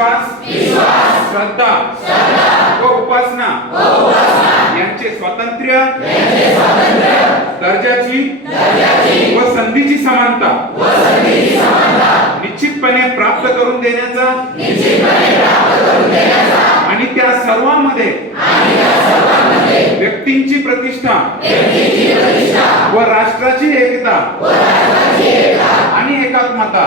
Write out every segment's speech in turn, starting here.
विश्वास श्रद्धा व उपासना यांचे स्वातंत्र्य दर्जाची व संधीची समानता निश्चितपणे प्राप्त करून देण्याचा आणि त्या सर्वांमध्ये व्यक्तींची प्रतिष्ठा व राष्ट्राची एकता आणि एकात्मता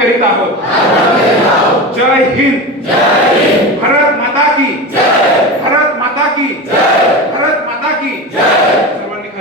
करीत आहोत जय हिंद जय